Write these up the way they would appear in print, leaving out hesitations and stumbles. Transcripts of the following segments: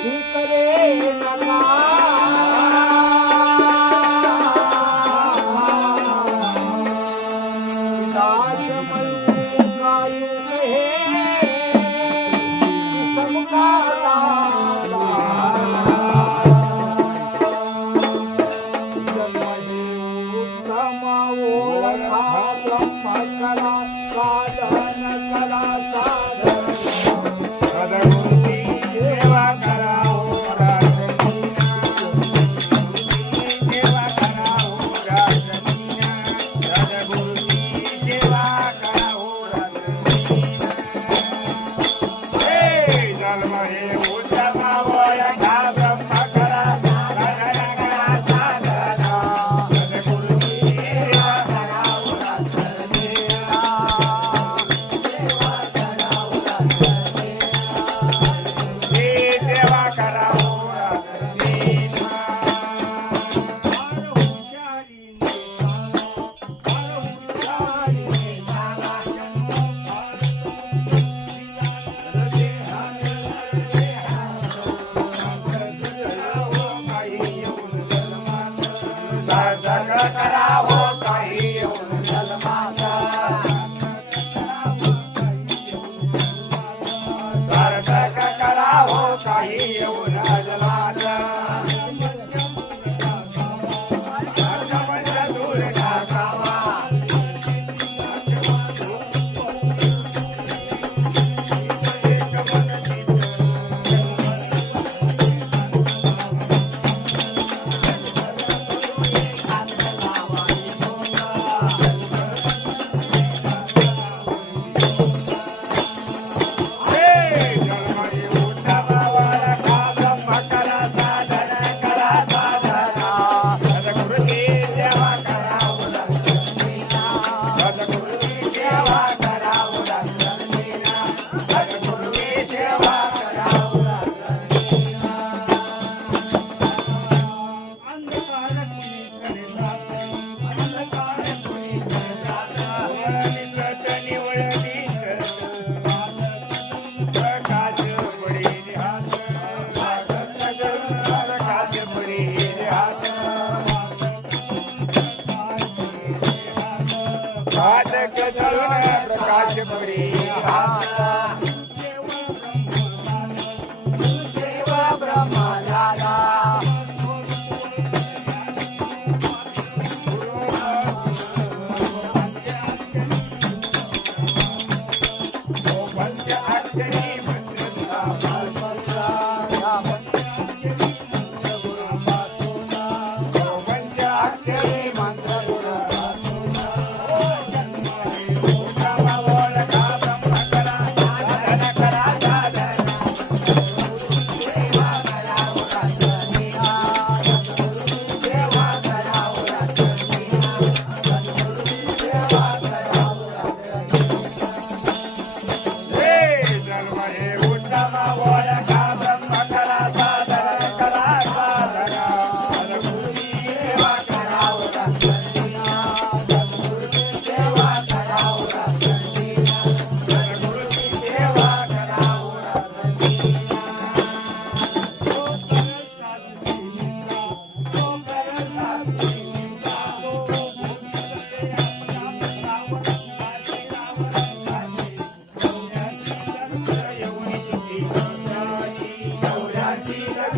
शिकरे नका दास म्हणून गायू हे समकाला ब्रह्मकला साधन कला साधन सद्गुरुची सेवा करा हो राजनीना सेवा करा हो राजनीना सद्गुरुची सेवा करा हो राजनीना हे जन्म हे उद्यमावय घा ब्रह्मकला साधन कला साधन सद्गुरुची सेवा करा हो राजनीना सेवा करा हो राजनीना करा हो काही येऊन जन्माचा सार्थक करा हो काही येऊन जन्माचा दूर टाकावा प्रकाश परी ब्रह्मदादा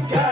Yeah.